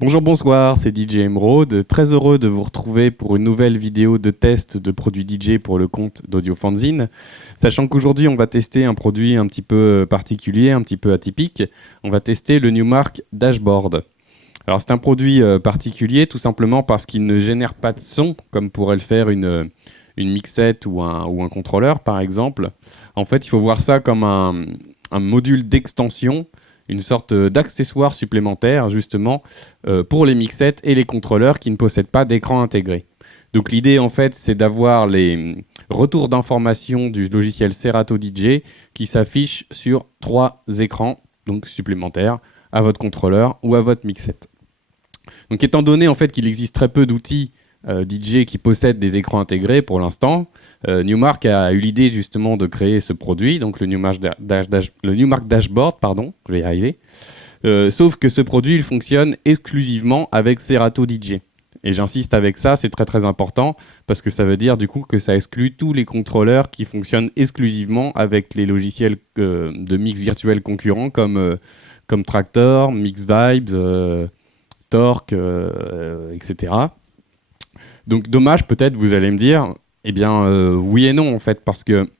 Bonjour, bonsoir, c'est DJ Emeraude. Très heureux de vous retrouver pour une nouvelle vidéo de test de produits DJ pour le compte d'Audio Fanzine. Sachant qu'aujourd'hui, on va tester un produit un petit peu particulier, un petit peu atypique. On va tester le Newmark Dashboard. Alors, c'est un produit particulier tout simplement parce qu'il ne génère pas de son, comme pourrait le faire une mixette ou un contrôleur, par exemple. En fait, il faut voir ça comme un module d'extension, une sorte d'accessoire supplémentaire, justement, pour les mixettes et les contrôleurs qui ne possèdent pas d'écran intégré. Donc l'idée, en fait, c'est d'avoir les retours d'informations du logiciel Serato DJ qui s'affichent sur 3 écrans, donc supplémentaires, à votre contrôleur ou à votre mixette. Donc étant donné en fait qu'il existe très peu d'outils DJ qui possèdent des écrans intégrés pour l'instant, Newmark a eu l'idée justement de créer ce produit, donc le Newmark Dashboard, pardon, je vais y arriver. Sauf que ce produit, il fonctionne exclusivement avec Serato DJ. Et j'insiste avec ça, c'est très très important, parce que ça veut dire du coup que ça exclut tous les contrôleurs qui fonctionnent exclusivement avec les logiciels de mix virtuels concurrents comme Tractor, MixVibes, Torque, etc. Donc dommage peut-être, vous allez me dire, eh bien oui et non en fait, parce que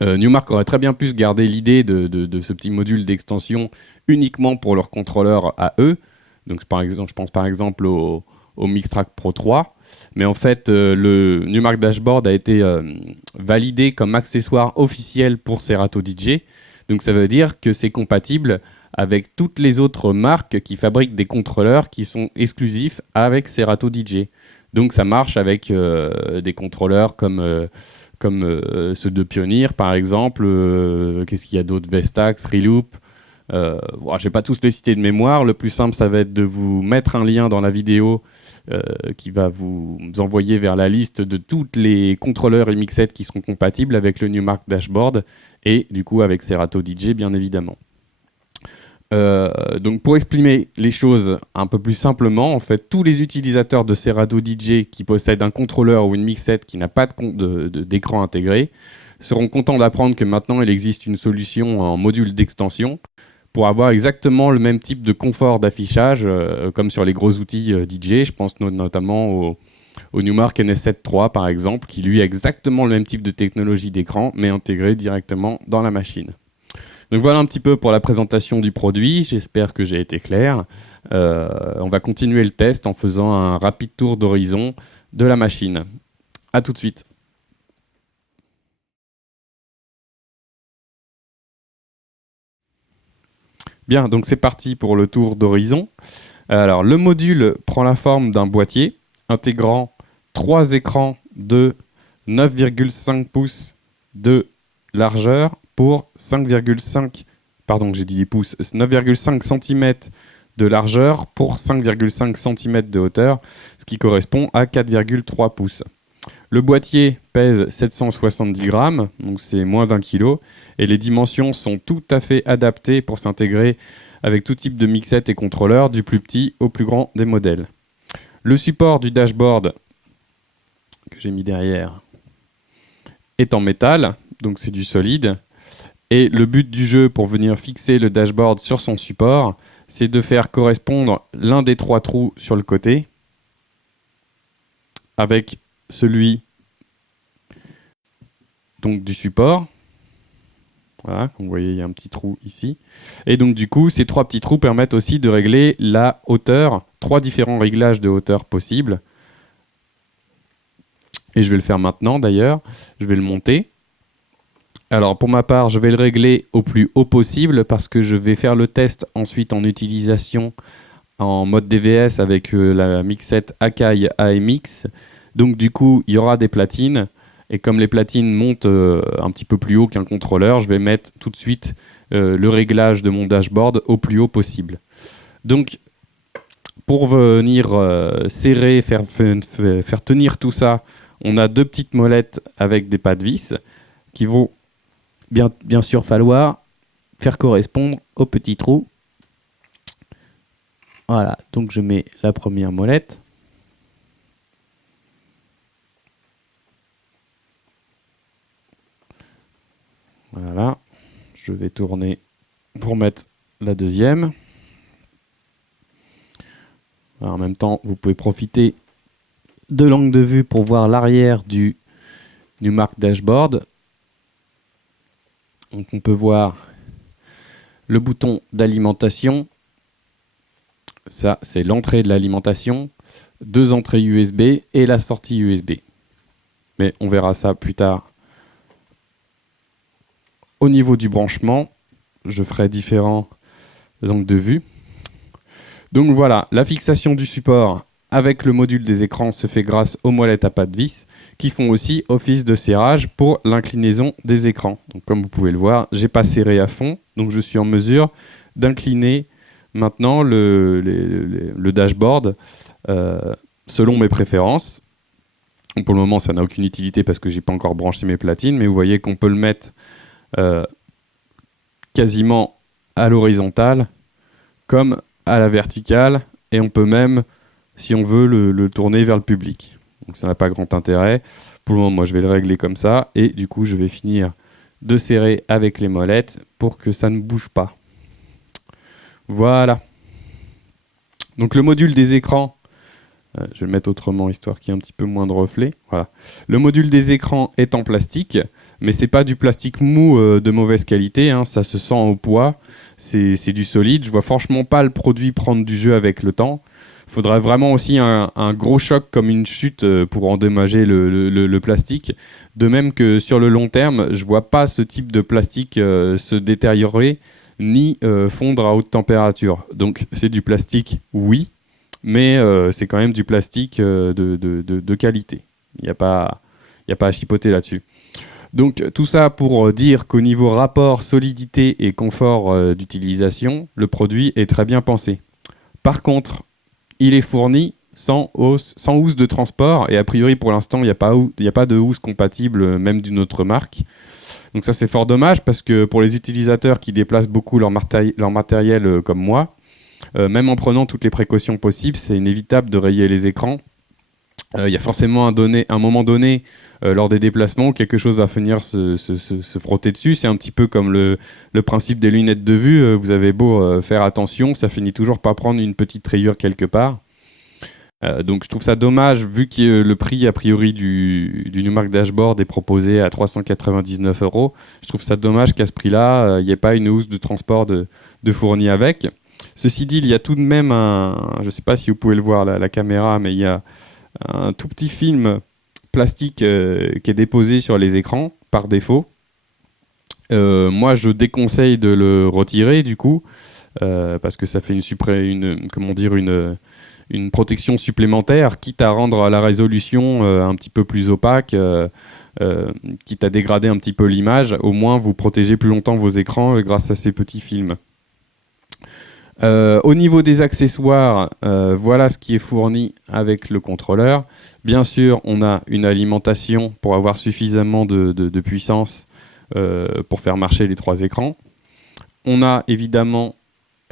Newmark aurait très bien pu se garder l'idée de ce petit module d'extension uniquement pour leur contrôleur à eux. Donc par exemple, je pense par exemple au Mixtrack Pro 3. Mais en fait, le Newmark Dashboard a été validé comme accessoire officiel pour Serato DJ. Donc ça veut dire que c'est compatible avec toutes les autres marques qui fabriquent des contrôleurs qui sont exclusifs avec Serato DJ. Donc ça marche avec des contrôleurs comme ceux de Pioneer par exemple. Qu'est-ce qu'il y a d'autre? Vestax, Reloop. Bon, je ne vais pas tous les citer de mémoire. Le plus simple, ça va être de vous mettre un lien dans la vidéo qui va vous envoyer vers la liste de tous les contrôleurs et mixettes qui seront compatibles avec le Newmark Dashboard et du coup avec Serato DJ bien évidemment. Donc pour exprimer les choses un peu plus simplement, en fait, tous les utilisateurs de Serato DJ qui possèdent un contrôleur ou une mixette qui n'a pas d'écran intégré seront contents d'apprendre que maintenant il existe une solution en module d'extension pour avoir exactement le même type de confort d'affichage comme sur les gros outils DJ. Je pense notamment au Newmark NS7 III par exemple, qui lui a exactement le même type de technologie d'écran mais intégré directement dans la machine. Donc voilà un petit peu pour la présentation du produit, j'espère que j'ai été clair. On va continuer le test en faisant un rapide tour d'horizon de la machine. A tout de suite. Bien, donc c'est parti pour le tour d'horizon. Alors le module prend la forme d'un boîtier intégrant 3 écrans de 9,5 pouces de largeur pour 5,5 pardon, j'ai dit des pouces, 9,5 cm de largeur pour 5,5 cm de hauteur, ce qui correspond à 4,3 pouces. Le boîtier pèse 770 grammes, donc c'est moins d'1 kg, et les dimensions sont tout à fait adaptées pour s'intégrer avec tout type de mixette et contrôleur, du plus petit au plus grand des modèles. Le support du dashboard que j'ai mis derrière est en métal, donc c'est du solide. Et le but du jeu pour venir fixer le dashboard sur son support, c'est de faire correspondre l'un des 3 trous sur le côté avec celui donc, du support. Voilà, comme vous voyez, il y a un petit trou ici. Et donc du coup, ces 3 petits trous permettent aussi de régler la hauteur, 3 différents réglages de hauteur possibles. Et je vais le faire maintenant d'ailleurs, je vais le monter. Alors pour ma part, je vais le régler au plus haut possible parce que je vais faire le test ensuite en utilisation en mode DVS avec la mixette Akai AMX. Donc du coup, il y aura des platines. Et comme les platines montent un petit peu plus haut qu'un contrôleur, je vais mettre tout de suite le réglage de mon dashboard au plus haut possible. Donc pour venir serrer, faire tenir tout ça, on a 2 petites molettes avec des pas de vis qui vont bien sûr falloir faire correspondre aux petits trous. Voilà, donc je mets la première molette. Voilà, je vais tourner pour mettre la deuxième. Alors, en même temps, vous pouvez profiter de l'angle de vue pour voir l'arrière du Numark Dashboard. Donc on peut voir le bouton d'alimentation. Ça, c'est l'entrée de l'alimentation. 2 entrées USB et la sortie USB. Mais on verra ça plus tard. Au niveau du branchement, je ferai différents angles de vue. Donc voilà, la fixation du support avec le module des écrans se fait grâce aux molettes à pas de vis qui font aussi office de serrage pour l'inclinaison des écrans. Donc comme vous pouvez le voir, j'ai pas serré à fond, donc je suis en mesure d'incliner maintenant le dashboard selon mes préférences. Donc pour le moment, ça n'a aucune utilité parce que j'ai pas encore branché mes platines, mais vous voyez qu'on peut le mettre quasiment à l'horizontale comme à la verticale, et on peut même, si on veut, le tourner vers le public. Donc ça n'a pas grand intérêt. Pour le moment, moi, je vais le régler comme ça, et du coup, je vais finir de serrer avec les molettes pour que ça ne bouge pas. Voilà. Donc le module des écrans, je vais le mettre autrement, histoire qu'il y ait un petit peu moins de reflets. Voilà. Le module des écrans est en plastique, mais c'est pas du plastique mou de mauvaise qualité, hein, ça se sent au poids, c'est du solide. Je vois franchement pas le produit prendre du jeu avec le temps. Il faudrait vraiment aussi un gros choc comme une chute pour endommager le plastique. De même que sur le long terme, je vois pas ce type de plastique se détériorer ni fondre à haute température. Donc c'est du plastique, oui, mais c'est quand même du plastique de qualité. Il n'y a pas à chipoter là-dessus. Donc tout ça pour dire qu'au niveau rapport solidité et confort d'utilisation, le produit est très bien pensé. Par contre, il est fourni sans housse de transport, et a priori pour l'instant il n'y a pas de housse compatible même d'une autre marque. Donc ça c'est fort dommage, parce que pour les utilisateurs qui déplacent beaucoup leur matériel comme moi, même en prenant toutes les précautions possibles, c'est inévitable de rayer les écrans. Il y a forcément un moment donné, lors des déplacements, où quelque chose va venir se frotter dessus. C'est un petit peu comme le principe des lunettes de vue. Vous avez beau faire attention, ça finit toujours par prendre une petite rayure quelque part. Donc je trouve ça dommage, vu que le prix a priori du Numark Dashboard est proposé à 399 €. Je trouve ça dommage qu'à ce prix-là, il n'y ait pas une housse de transport de fourni avec. Ceci dit, il y a tout de même je ne sais pas si vous pouvez le voir la caméra, mais il y a un tout petit film plastique qui est déposé sur les écrans par défaut. Moi, je déconseille de le retirer du coup, parce que ça fait une protection supplémentaire, quitte à rendre la résolution un petit peu plus opaque, quitte à dégrader un petit peu l'image. Au moins, vous protégez plus longtemps vos écrans grâce à ces petits films. Au niveau des accessoires, voilà ce qui est fourni avec le contrôleur. Bien sûr, on a une alimentation pour avoir suffisamment de puissance pour faire marcher les 3 écrans. On a évidemment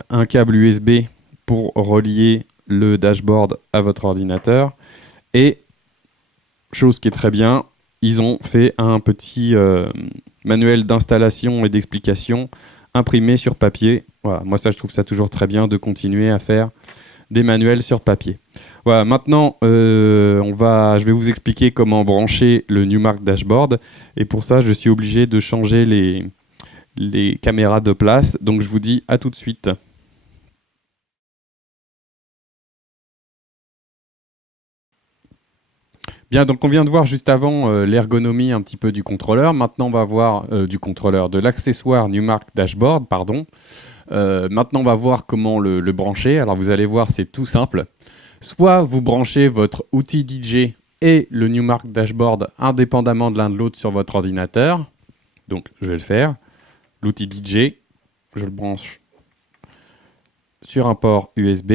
un câble USB pour relier le dashboard à votre ordinateur. Et, chose qui est très bien, ils ont fait un petit manuel d'installation et d'explication imprimé sur papier. Voilà, moi ça, je trouve ça toujours très bien de continuer à faire des manuels sur papier. Voilà, maintenant je vais vous expliquer comment brancher le Numark Dashboard, et pour ça je suis obligé de changer les caméras de place, donc je vous dis à tout de suite. Bien, donc on vient de voir juste avant l'ergonomie un petit peu du contrôleur. Maintenant, on va voir de l'accessoire Numark Dashboard, pardon. Maintenant, on va voir comment le brancher. Alors, vous allez voir, c'est tout simple. Soit vous branchez votre outil DJ et le Numark Dashboard indépendamment de l'un de l'autre sur votre ordinateur. Donc, je vais le faire. L'outil DJ, je le branche sur un port USB.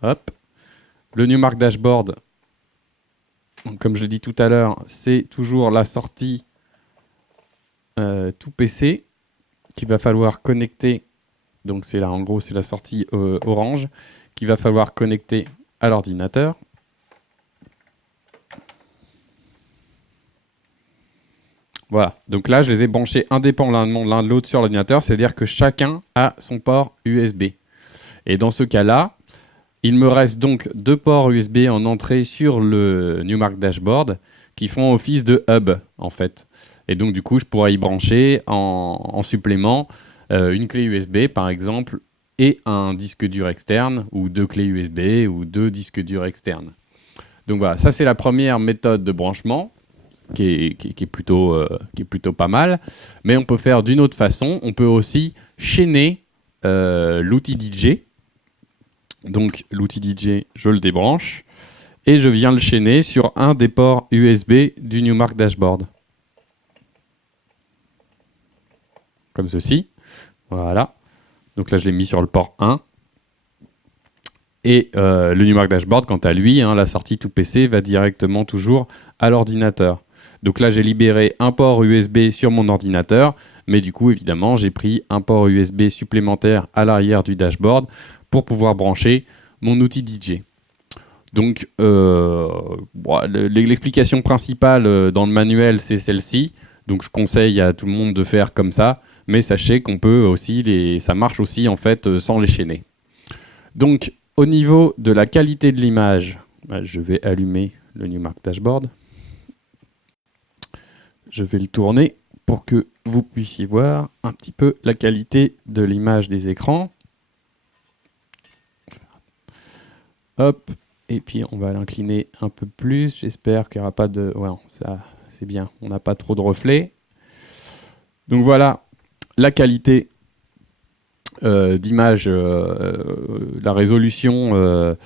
Hop. Le Numark Dashboard, donc, comme je l'ai dit tout à l'heure, c'est toujours la sortie tout PC qu'il va falloir connecter. Donc c'est là, en gros, c'est la sortie orange qu'il va falloir connecter à l'ordinateur. Voilà. Donc là, je les ai branchés indépendamment l'un de l'autre sur l'ordinateur, c'est-à-dire que chacun a son port USB. Et dans ce cas-là, il me reste donc 2 ports USB en entrée sur le Newmark Dashboard qui font office de hub, en fait. Et donc, du coup, je pourrais y brancher en supplément une clé USB, par exemple, et un disque dur externe, ou 2 clés USB, ou 2 disques durs externes. Donc voilà, ça c'est la première méthode de branchement, qui est plutôt pas mal. Mais on peut faire d'une autre façon. On peut aussi chaîner l'outil DJ. Donc l'outil DJ, je le débranche et je viens le chaîner sur un des ports USB du Newmark Dashboard. Comme ceci. Voilà. Donc là, je l'ai mis sur le port 1. Et le Newmark Dashboard, quant à lui, la sortie tout PC va directement toujours à l'ordinateur. Donc là, j'ai libéré un port USB sur mon ordinateur, mais du coup, évidemment, j'ai pris un port USB supplémentaire à l'arrière du dashboard pour pouvoir brancher mon outil DJ. Donc, l'explication principale dans le manuel, c'est celle-ci. Donc, je conseille à tout le monde de faire comme ça, mais sachez qu'on peut aussi, ça marche aussi en fait sans les chaîner. Donc, au niveau de la qualité de l'image, je vais allumer le Newmark Dashboard. Je vais le tourner pour que vous puissiez voir un petit peu la qualité de l'image des écrans. Hop, et puis on va l'incliner un peu plus. J'espère qu'il n'y aura pas de... Ouais, ça, c'est bien, on n'a pas trop de reflets. Donc voilà, la qualité d'image, la résolution,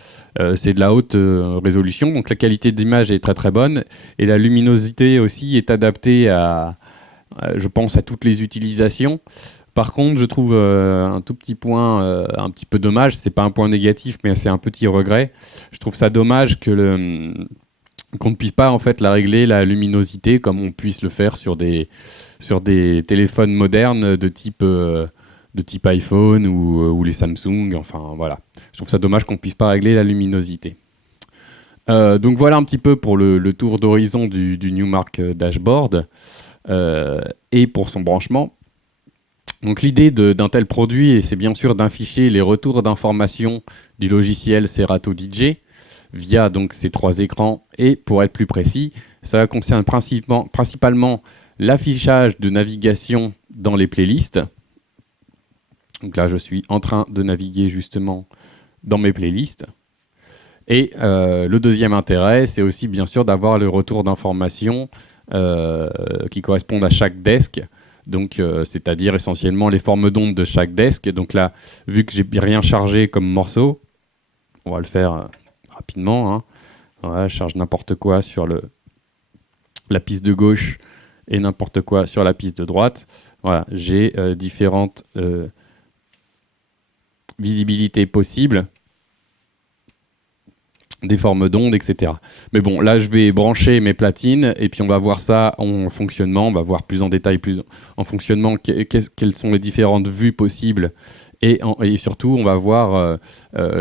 c'est de la haute résolution, donc la qualité d'image est très très bonne, et la luminosité aussi est adaptée je pense, à toutes les utilisations. Par contre, je trouve un tout petit point un petit peu dommage, c'est pas un point négatif, mais c'est un petit regret. Je trouve ça dommage qu'on ne puisse pas en fait la régler, la luminosité, comme on puisse le faire sur des téléphones modernes de type iPhone ou les Samsung, enfin voilà. Je trouve ça dommage qu'on ne puisse pas régler la luminosité. Donc voilà un petit peu pour le tour d'horizon du Newmark Dashboard et pour son branchement. Donc l'idée d'un tel produit, c'est bien sûr d'afficher les retours d'informations du logiciel Serato DJ via donc ces 3 écrans, et pour être plus précis, ça concerne principalement l'affichage de navigation dans les playlists. Donc là, je suis en train de naviguer justement dans mes playlists. Et le deuxième intérêt, c'est aussi bien sûr d'avoir le retour d'informations qui correspondent à chaque desk. Donc, c'est-à-dire essentiellement les formes d'onde de chaque desk. Donc là, vu que j'ai rien chargé comme morceau, on va le faire rapidement. Voilà, je charge n'importe quoi sur la piste de gauche et n'importe quoi sur la piste de droite. Voilà, j'ai différentes visibilités possibles, des formes d'ondes, etc. Mais bon, là, je vais brancher mes platines et puis on va voir ça en fonctionnement. On va voir plus en détail, plus en fonctionnement, quelles sont les différentes vues possibles. Et surtout, on va voir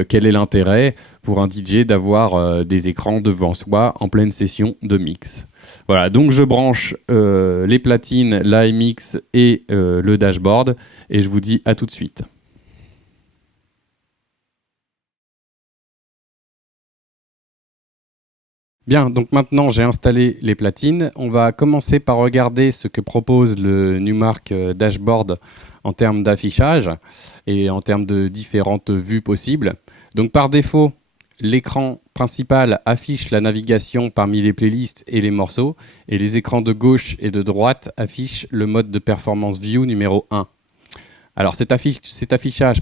quel est l'intérêt pour un DJ d'avoir des écrans devant soi en pleine session de mix. Voilà, donc je branche les platines, l'AMX et le dashboard. Et je vous dis à tout de suite. Bien, donc maintenant j'ai installé les platines. On va commencer par regarder ce que propose le Newmark Dashboard en termes d'affichage et en termes de différentes vues possibles. Donc par défaut, l'écran principal affiche la navigation parmi les playlists et les morceaux, et les écrans de gauche et de droite affichent le mode de performance view numéro 1. Alors cet affichage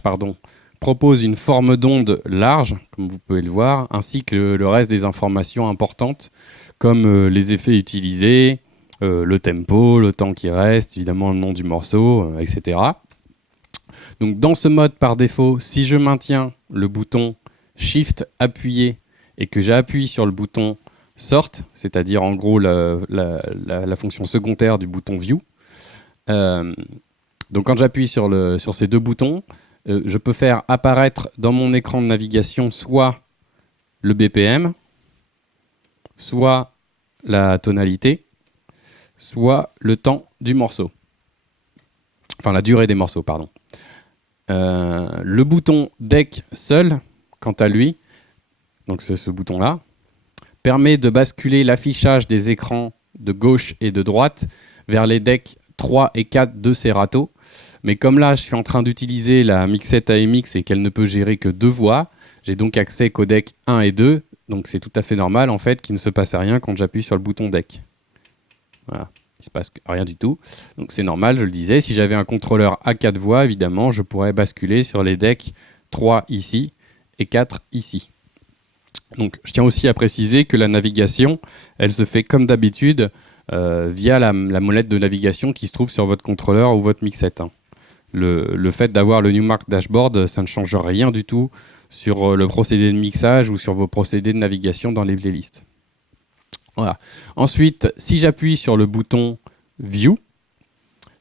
propose une forme d'onde large, comme vous pouvez le voir, ainsi que le reste des informations importantes, comme les effets utilisés, le tempo, le temps qui reste, évidemment le nom du morceau, etc. Donc dans ce mode par défaut, si je maintiens le bouton Shift appuyé et que j'appuie sur le bouton Sort, c'est-à-dire en gros la fonction secondaire du bouton View, donc quand j'appuie sur ces 2 boutons, je peux faire apparaître dans mon écran de navigation soit le BPM, soit la tonalité, soit le temps du morceau. Enfin, la durée des morceaux, pardon. Le bouton Deck seul, quant à lui, donc c'est ce bouton-là, permet de basculer l'affichage des écrans de gauche et de droite vers les decks 3 et 4 de Serato. Mais comme là, je suis en train d'utiliser la mixette AMX et qu'elle ne peut gérer que 2 voix, j'ai donc accès qu'aux decks 1 et 2. Donc c'est tout à fait normal, en fait, qu'il ne se passe rien quand j'appuie sur le bouton Deck. Voilà, il ne se passe rien du tout. Donc c'est normal, je le disais. Si j'avais un contrôleur à 4 voix, évidemment, je pourrais basculer sur les decks 3 ici et 4 ici. Donc, je tiens aussi à préciser que la navigation, elle se fait comme d'habitude via la molette de navigation qui se trouve sur votre contrôleur ou votre mixette. Hein. Le fait d'avoir le Numark Dashboard, ça ne change rien du tout sur le procédé de mixage ou sur vos procédés de navigation dans les playlists. Voilà. Ensuite, si j'appuie sur le bouton View,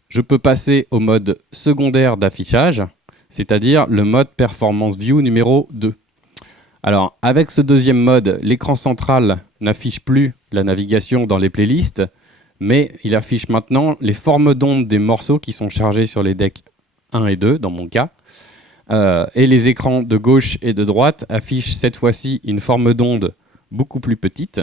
je peux passer au mode secondaire d'affichage, c'est-à-dire le mode Performance View numéro 2. Alors, avec ce deuxième mode, l'écran central n'affiche plus la navigation dans les playlists, mais il affiche maintenant les formes d'ondes des morceaux qui sont chargés sur les decks 1 et 2, dans mon cas. Et les écrans de gauche et de droite affichent cette fois-ci une forme d'onde beaucoup plus petite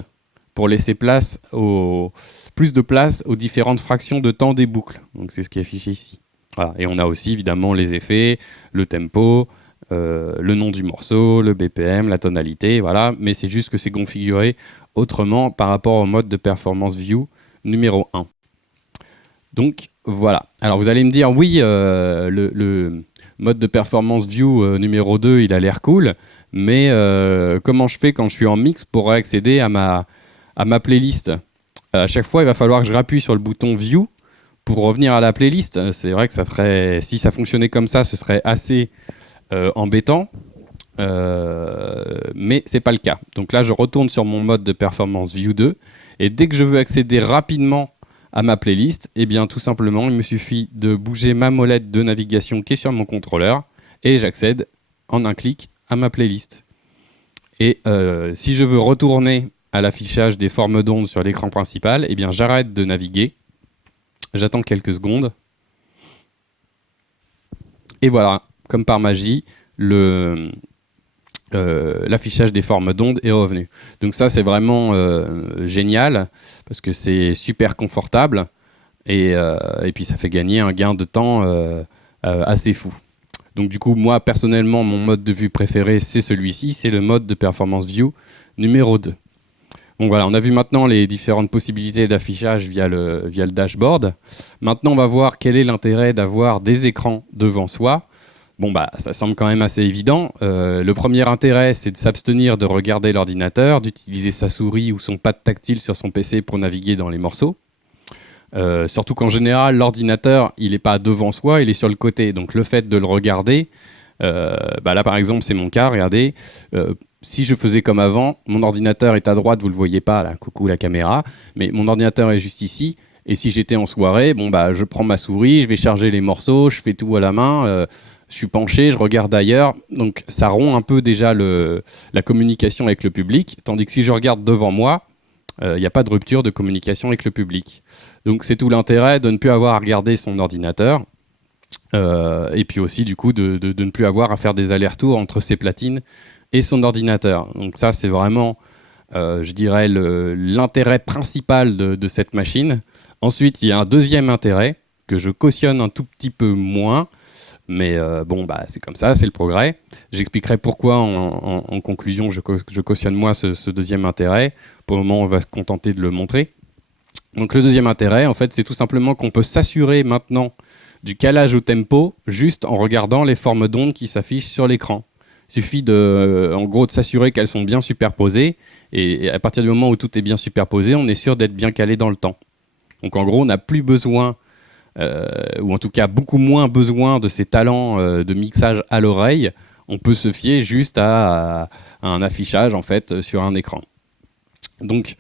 pour laisser plus de place aux différentes fractions de temps des boucles. Donc c'est ce qui est affiché ici. Voilà. Et on a aussi évidemment les effets, le tempo, le nom du morceau, le BPM, la tonalité, voilà. Mais c'est juste que c'est configuré autrement par rapport au mode de Performance View numéro 1. Donc voilà. Alors vous allez me dire, oui, le mode de Performance View numéro 2, il a l'air cool, mais comment je fais quand je suis en mix pour accéder à ma playlist? À chaque fois, il va falloir que je rappuie sur le bouton View pour revenir à la playlist. C'est vrai que si ça fonctionnait comme ça, ce serait assez embêtant, mais c'est pas le cas. Donc là, je retourne sur mon mode de Performance View 2, et dès que je veux accéder rapidement à ma playlist, eh bien tout simplement, il me suffit de bouger ma molette de navigation qui est sur mon contrôleur, et j'accède en un clic à ma playlist. Et si je veux retourner à l'affichage des formes d'ondes sur l'écran principal, eh bien j'arrête de naviguer, j'attends quelques secondes, et voilà, comme par magie, l'affichage des formes d'ondes est revenu. Donc ça, c'est vraiment génial, parce que c'est super confortable, et puis ça fait gagner un gain de temps assez fou. Donc du coup, moi, personnellement, mon mode de vue préféré, c'est celui-ci, c'est le mode de Performance View numéro 2. Donc voilà, on a vu maintenant les différentes possibilités d'affichage via le dashboard. Maintenant, on va voir quel est l'intérêt d'avoir des écrans devant soi. Bon, bah, ça semble quand même assez évident. Le premier intérêt, c'est de s'abstenir de regarder l'ordinateur, d'utiliser sa souris ou son pad tactile sur son PC pour naviguer dans les morceaux. Surtout qu'en général, l'ordinateur, il n'est pas devant soi, il est sur le côté. Donc le fait de le regarder, là par exemple, c'est mon cas, regardez. Si je faisais comme avant, mon ordinateur est à droite, vous ne le voyez pas, là, coucou la caméra, mais mon ordinateur est juste ici. Et si j'étais en soirée, je prends ma souris, je vais charger les morceaux, je fais tout à la main, je suis penché, je regarde ailleurs. Donc ça rompt un peu déjà la communication avec le public, tandis que si je regarde devant moi, il n'y a pas de rupture de communication avec le public. Donc c'est tout l'intérêt de ne plus avoir à regarder son ordinateur, et puis aussi du coup de ne plus avoir à faire des allers-retours entre ses platines et son ordinateur. Donc ça, c'est vraiment, je dirais, l'intérêt principal de cette machine. Ensuite, il y a un deuxième intérêt que je cautionne un tout petit peu moins, mais c'est comme ça, c'est le progrès. J'expliquerai pourquoi en conclusion je cautionne moins ce deuxième intérêt. Pour le moment, on va se contenter de le montrer. Donc le deuxième intérêt, en fait, c'est tout simplement qu'on peut s'assurer maintenant du calage au tempo juste en regardant les formes d'ondes qui s'affichent sur l'écran. Il suffit en gros de s'assurer qu'elles sont bien superposées, et à partir du moment où tout est bien superposé, on est sûr d'être bien calé dans le temps. Donc en gros, on n'a plus besoin, ou en tout cas beaucoup moins besoin de ces talents de mixage à l'oreille. On peut se fier juste à un affichage en fait sur un écran. Donc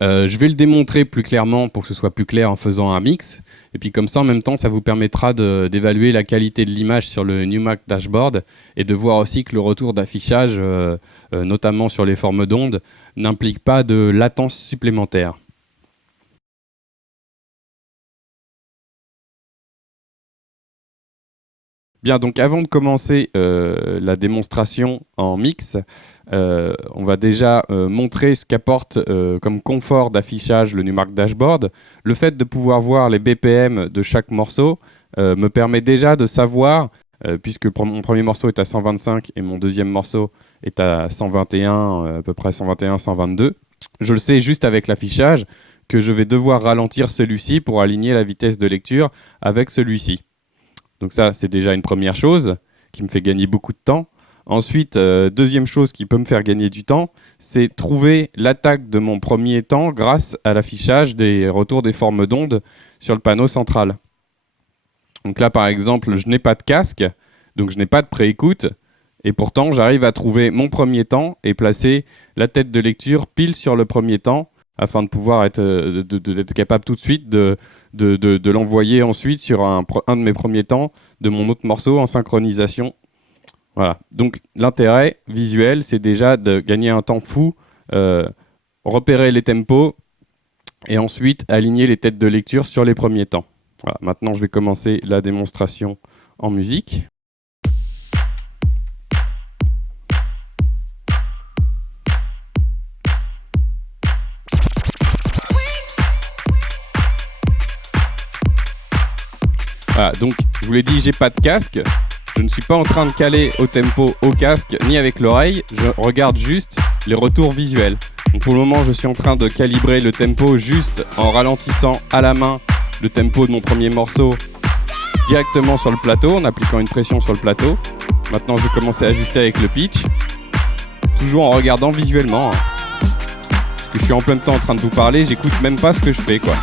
je vais le démontrer plus clairement pour que ce soit plus clair en faisant un mix. Et puis comme ça, en même temps, ça vous permettra d'évaluer la qualité de l'image sur le Numark Dashboard et de voir aussi que le retour d'affichage, notamment sur les formes d'ondes, n'implique pas de latence supplémentaire. Bien, donc avant de commencer la démonstration en mix, on va déjà montrer ce qu'apporte comme confort d'affichage le Numark Dashboard. Le fait de pouvoir voir les BPM de chaque morceau me permet déjà de savoir, puisque mon premier morceau est à 125 et mon deuxième morceau est à 121, à peu près 121, 122. Je le sais juste avec l'affichage que je vais devoir ralentir celui-ci pour aligner la vitesse de lecture avec celui-ci. Donc ça, c'est déjà une première chose qui me fait gagner beaucoup de temps. Ensuite, deuxième chose qui peut me faire gagner du temps, c'est trouver l'attaque de mon premier temps grâce à l'affichage des retours des formes d'ondes sur le panneau central. Donc là, par exemple, je n'ai pas de casque, donc je n'ai pas de préécoute, et pourtant, j'arrive à trouver mon premier temps et placer la tête de lecture pile sur le premier temps afin de pouvoir d'être capable tout de suite de l'envoyer ensuite sur un de mes premiers temps de mon autre morceau en synchronisation. Voilà. Donc l'intérêt visuel, c'est déjà de gagner un temps fou, repérer les tempos et ensuite aligner les têtes de lecture sur les premiers temps. Voilà. Maintenant, je vais commencer la démonstration en musique. Voilà, donc je vous l'ai dit, j'ai pas de casque. Je ne suis pas en train de caler au tempo au casque ni avec l'oreille. Je regarde juste les retours visuels. Donc pour le moment, je suis en train de calibrer le tempo juste en ralentissant à la main le tempo de mon premier morceau directement sur le plateau, en appliquant une pression sur le plateau. Maintenant, je vais commencer à ajuster avec le pitch, toujours en regardant visuellement. Parce que je suis en plein temps en train de vous parler, j'écoute même pas ce que je fais, quoi.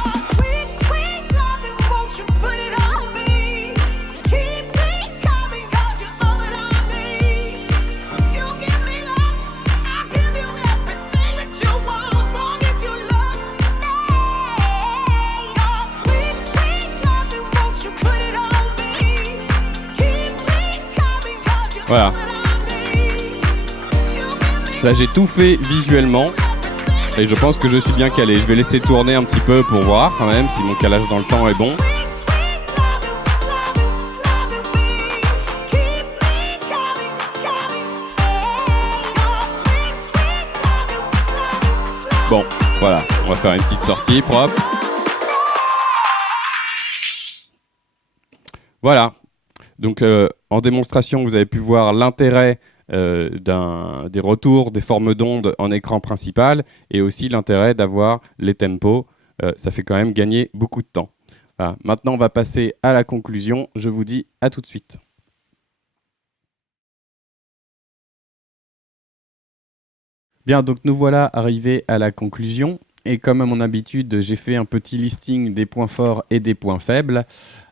Voilà. Là, j'ai tout fait visuellement et je pense que je suis bien calé. Je vais laisser tourner un petit peu pour voir quand même si mon calage dans le temps est bon. Bon, voilà, on va faire une petite sortie propre. Voilà. Donc, en démonstration, vous avez pu voir l'intérêt des retours des formes d'ondes en écran principal et aussi l'intérêt d'avoir les tempos. Ça fait quand même gagner beaucoup de temps. Voilà. Maintenant, on va passer à la conclusion. Je vous dis à tout de suite. Bien, donc nous voilà arrivés à la conclusion. Et comme à mon habitude, j'ai fait un petit listing des points forts et des points faibles.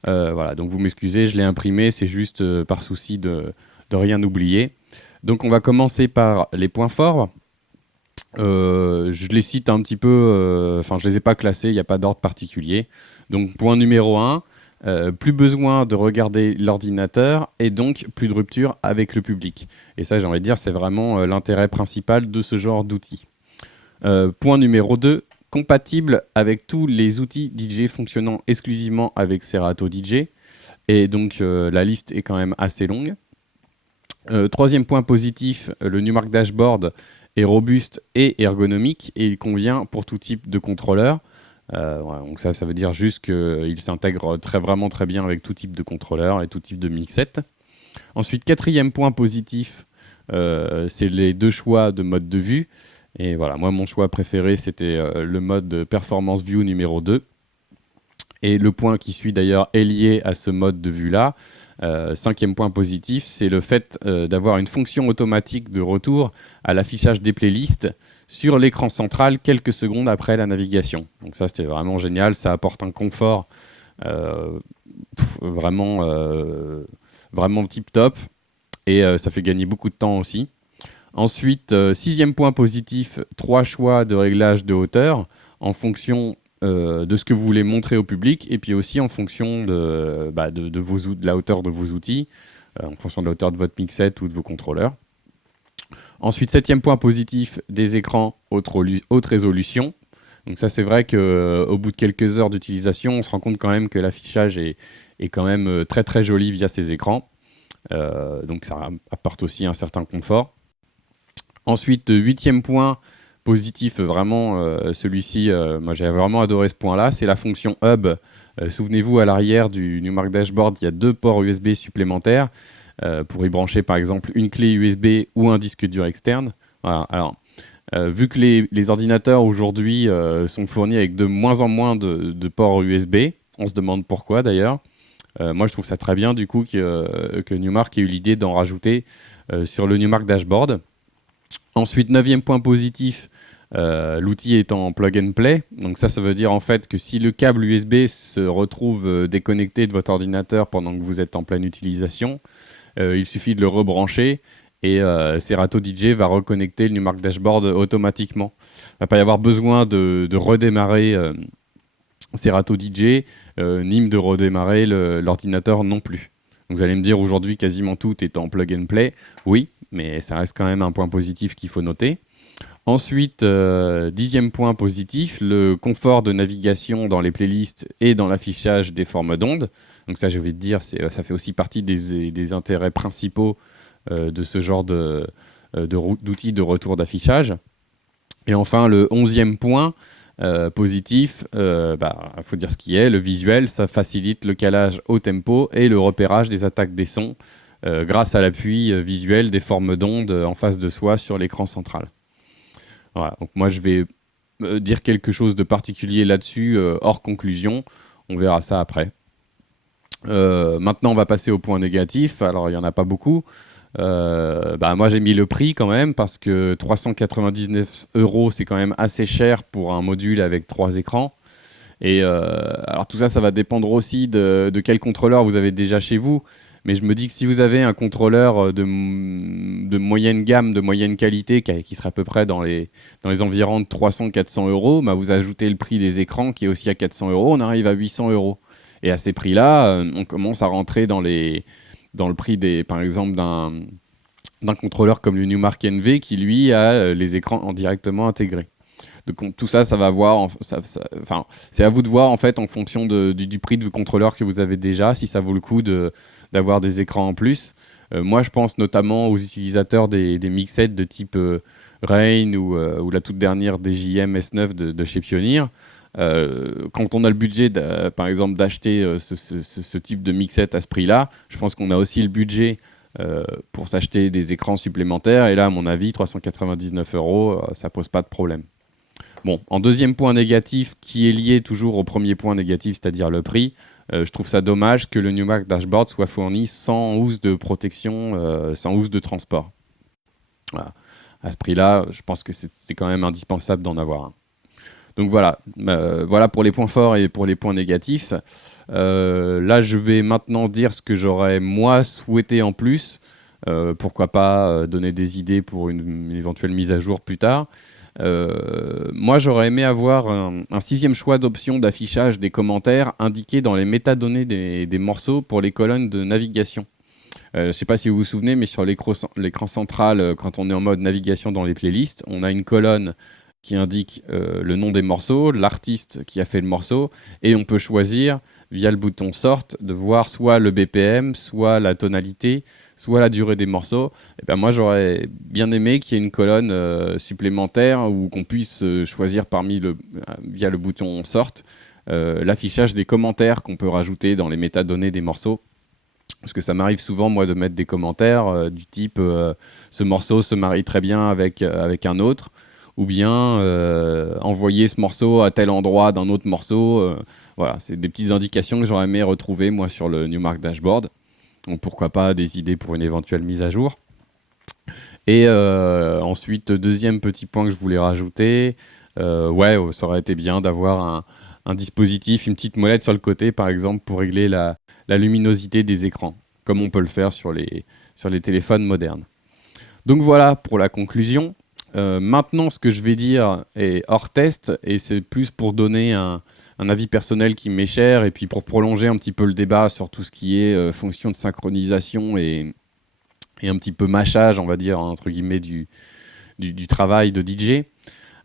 Voilà, donc vous m'excusez, je l'ai imprimé, c'est juste par souci de rien oublier. Donc on va commencer par les points forts. Je les cite un petit peu, enfin je les ai pas classés, il n'y a pas d'ordre particulier. Donc point numéro 1, plus besoin de regarder l'ordinateur et donc plus de rupture avec le public. Et ça, j'ai envie de dire, c'est vraiment l'intérêt principal de ce genre d'outils. Point numéro 2, compatible avec tous les outils DJ fonctionnant exclusivement avec Serato DJ. Et donc la liste est quand même assez longue. Troisième point positif, le Numark Dashboard est robuste et ergonomique et il convient pour tout type de contrôleur. Voilà, donc ça veut dire juste qu'il s'intègre vraiment très bien avec tout type de contrôleur et tout type de mixette. Ensuite, quatrième point positif, c'est les deux choix de mode de vue. Et voilà, moi, mon choix préféré, c'était le mode Performance View numéro 2. Et le point qui suit d'ailleurs est lié à ce mode de vue-là. Cinquième point positif, c'est le fait d'avoir une fonction automatique de retour à l'affichage des playlists sur l'écran central quelques secondes après la navigation. Donc ça, c'était vraiment génial. Ça apporte un confort vraiment tip-top. Et ça fait gagner beaucoup de temps aussi. Ensuite, sixième point positif, 3 choix de réglage de hauteur en fonction de ce que vous voulez montrer au public et puis aussi en fonction de la hauteur de vos outils, en fonction de la hauteur de votre mixette ou de vos contrôleurs. Ensuite, septième point positif, des écrans haute résolution. Donc ça, c'est vrai qu'au bout de quelques heures d'utilisation, on se rend compte quand même que l'affichage est quand même très très joli via ces écrans. Donc ça apporte aussi un certain confort. Ensuite, 8e point positif, vraiment, celui-ci, moi j'ai vraiment adoré ce point-là, c'est la fonction Hub. Souvenez-vous, à l'arrière du Newmark Dashboard, il y a 2 ports USB supplémentaires pour y brancher par exemple une clé USB ou un disque dur externe. Voilà. Alors, vu que les ordinateurs aujourd'hui sont fournis avec de moins en moins de ports USB, on se demande pourquoi d'ailleurs. Moi je trouve ça très bien du coup que Newmark ait eu l'idée d'en rajouter sur le Newmark Dashboard. Ensuite, 9e point positif, l'outil est en plug and play. Donc ça veut dire en fait que si le câble USB se retrouve déconnecté de votre ordinateur pendant que vous êtes en pleine utilisation, il suffit de le rebrancher et Serato DJ va reconnecter le Newmark Dashboard automatiquement. Il ne va pas y avoir besoin de redémarrer Serato DJ, ni de redémarrer l'ordinateur non plus. Donc vous allez me dire aujourd'hui quasiment tout est en plug and play. Oui, mais ça reste quand même un point positif qu'il faut noter. Ensuite, 10e point positif, le confort de navigation dans les playlists et dans l'affichage des formes d'ondes. Donc ça, je vais te dire, ça fait aussi partie des intérêts principaux de ce genre d'outils de retour d'affichage. Et enfin, le 11e point positif, faut dire ce qui est, le visuel, ça facilite le calage au tempo et le repérage des attaques des sons grâce à l'appui visuel des formes d'ondes en face de soi sur l'écran central. Voilà, donc moi je vais dire quelque chose de particulier là-dessus, hors conclusion. On verra ça après. Maintenant, on va passer au point négatif. Alors, il n'y en a pas beaucoup. Moi, j'ai mis le prix quand même parce que 399 €, c'est quand même assez cher pour un module avec 3 écrans. Et alors, tout ça, ça va dépendre aussi de quel contrôleur vous avez déjà chez vous. Mais je me dis que si vous avez un contrôleur de moyenne gamme, de moyenne qualité, qui serait à peu près dans les environs de 300-400 €, vous ajoutez le prix des écrans qui est aussi à 400 €, on arrive à 800 €. Et à ces prix-là, on commence à rentrer dans le prix, par exemple, d'un contrôleur comme le Newmark NV qui, lui, a les écrans directement intégrés. Donc tout ça, ça va voir. C'est à vous de voir en fait en fonction du prix de contrôleur que vous avez déjà, si ça vaut le coup d'avoir des écrans en plus. Moi, je pense notamment aux utilisateurs des mixettes de type Rain ou la toute dernière DJM S9 de chez Pioneer. Quand on a le budget, par exemple, d'acheter ce type de mixette à ce prix-là, je pense qu'on a aussi le budget pour s'acheter des écrans supplémentaires. Et là, à mon avis, 399 €, ça pose pas de problème. Bon, en deuxième point négatif, qui est lié toujours au premier point négatif, c'est-à-dire le prix, je trouve ça dommage que le Newmark Dashboard soit fourni sans housse de protection, sans housse de transport. Voilà. À ce prix-là, je pense que c'est quand même indispensable d'en avoir un. Donc voilà, voilà pour les points forts et pour les points négatifs. Là, je vais maintenant dire ce que j'aurais moi souhaité en plus. Pourquoi pas donner des idées pour une éventuelle mise à jour plus tard. Moi, j'aurais aimé avoir un 6e choix d'option d'affichage des commentaires indiqués dans les métadonnées des morceaux pour les colonnes de navigation. Je ne sais pas si vous vous souvenez, mais sur l'écran central, quand on est en mode navigation dans les playlists, on a une colonne qui indique le nom des morceaux, l'artiste qui a fait le morceau, et on peut choisir, via le bouton Sort, de voir soit le BPM, soit la tonalité, soit la durée des morceaux. Et moi, j'aurais bien aimé qu'il y ait une colonne supplémentaire où qu'on puisse choisir via le bouton Sort l'affichage des commentaires qu'on peut rajouter dans les métadonnées des morceaux. Parce que ça m'arrive souvent, moi, de mettre des commentaires du type ce morceau se marie très bien avec un autre, ou bien envoyer ce morceau à tel endroit d'un autre morceau. Voilà, c'est des petites indications que j'aurais aimé retrouver, moi, sur le Newmark Dashboard. Donc pourquoi pas des idées pour une éventuelle mise à jour. Et ensuite, deuxième petit point que je voulais rajouter, ça aurait été bien d'avoir un dispositif, une petite molette sur le côté, par exemple, pour régler la luminosité des écrans, comme on peut le faire sur les téléphones modernes. Donc voilà pour la conclusion. Maintenant, ce que je vais dire est hors test, et c'est plus pour donner un avis personnel qui m'est cher, et puis pour prolonger un petit peu le débat sur tout ce qui est fonction de synchronisation et un petit peu mâchage, on va dire, entre guillemets, du travail de DJ.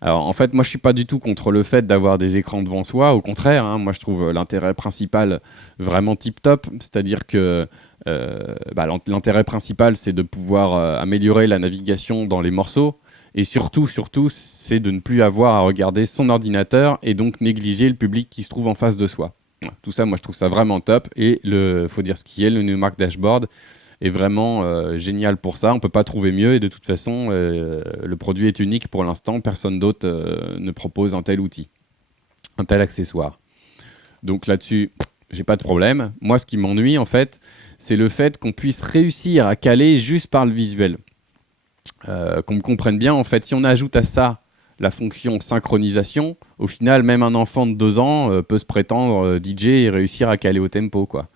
Alors en fait, moi je suis pas du tout contre le fait d'avoir des écrans devant soi, au contraire, moi je trouve l'intérêt principal vraiment tip top, c'est-à-dire que L'intérêt principal, c'est de pouvoir améliorer la navigation dans les morceaux. Et surtout, c'est de ne plus avoir à regarder son ordinateur et donc négliger le public qui se trouve en face de soi. Voilà. Tout ça, moi, je trouve ça vraiment top. Et faut dire ce qui est, le Numark Dashboard est vraiment génial pour ça. On ne peut pas trouver mieux. Et de toute façon, le produit est unique pour l'instant. Personne d'autre ne propose un tel outil, un tel accessoire. Donc là-dessus, j'ai pas de problème. Moi, ce qui m'ennuie, en fait, c'est le fait qu'on puisse réussir à caler juste par le visuel. Qu'on me comprenne bien, en fait, si on ajoute à ça la fonction synchronisation, au final, même un enfant de 2 ans peut se prétendre DJ et réussir à caler au tempo, quoi.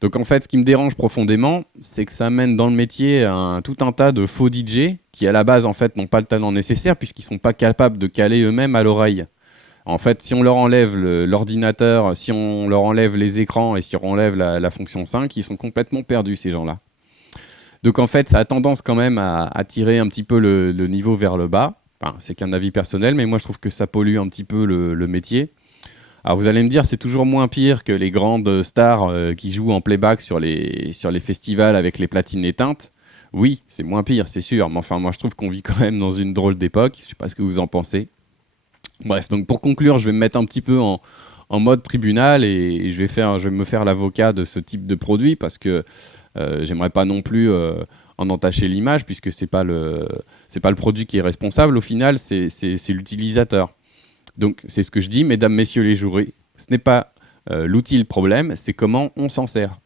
Donc en fait, ce qui me dérange profondément, c'est que ça mène dans le métier tout un tas de faux DJ qui, à la base, en fait, n'ont pas le talent nécessaire puisqu'ils ne sont pas capables de caler eux-mêmes à l'oreille. En fait, si on leur enlève l'ordinateur, si on leur enlève les écrans et si on enlève la fonction 5, ils sont complètement perdus, ces gens-là. Donc en fait, ça a tendance quand même à tirer un petit peu le niveau vers le bas. Enfin, c'est qu'un avis personnel, mais moi je trouve que ça pollue un petit peu le métier. Alors vous allez me dire, c'est toujours moins pire que les grandes stars qui jouent en playback sur les festivals avec les platines éteintes. Oui, c'est moins pire, c'est sûr. Mais enfin, moi je trouve qu'on vit quand même dans une drôle d'époque. Je ne sais pas ce que vous en pensez. Bref, donc pour conclure, je vais me mettre un petit peu en mode tribunal et je vais me faire l'avocat de ce type de produit parce que j'aimerais pas non plus en entacher l'image puisque c'est pas le produit qui est responsable. Au final, c'est l'utilisateur. Donc c'est ce que je dis, mesdames, messieurs les jurés, ce n'est pas l'outil le problème, c'est comment on s'en sert.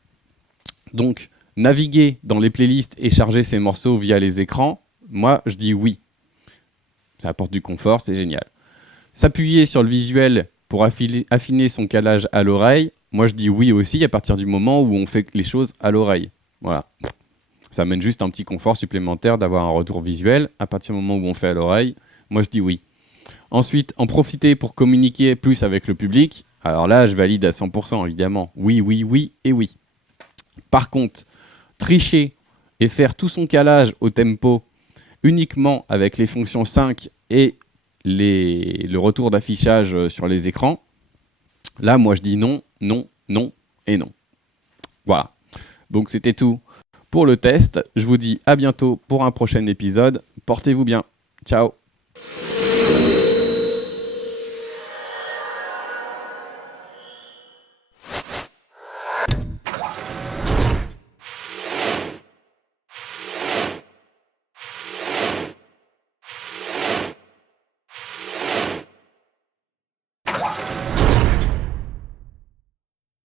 Donc naviguer dans les playlists et charger ces morceaux via les écrans, moi je dis oui. Ça apporte du confort, c'est génial. S'appuyer sur le visuel pour affiner son calage à l'oreille, moi je dis oui aussi à partir du moment où on fait les choses à l'oreille. Voilà. Ça amène juste un petit confort supplémentaire d'avoir un retour visuel. À partir du moment où on fait à l'oreille, moi je dis oui. Ensuite, en profiter pour communiquer plus avec le public. Alors là, je valide à 100%, évidemment. Oui, oui, oui et oui. Par contre, tricher et faire tout son calage au tempo uniquement avec les fonctions 5 et le retour d'affichage sur les écrans, là, moi, je dis non, non, non et non. Voilà. Donc, c'était tout pour le test. Je vous dis à bientôt pour un prochain épisode. Portez-vous bien. Ciao.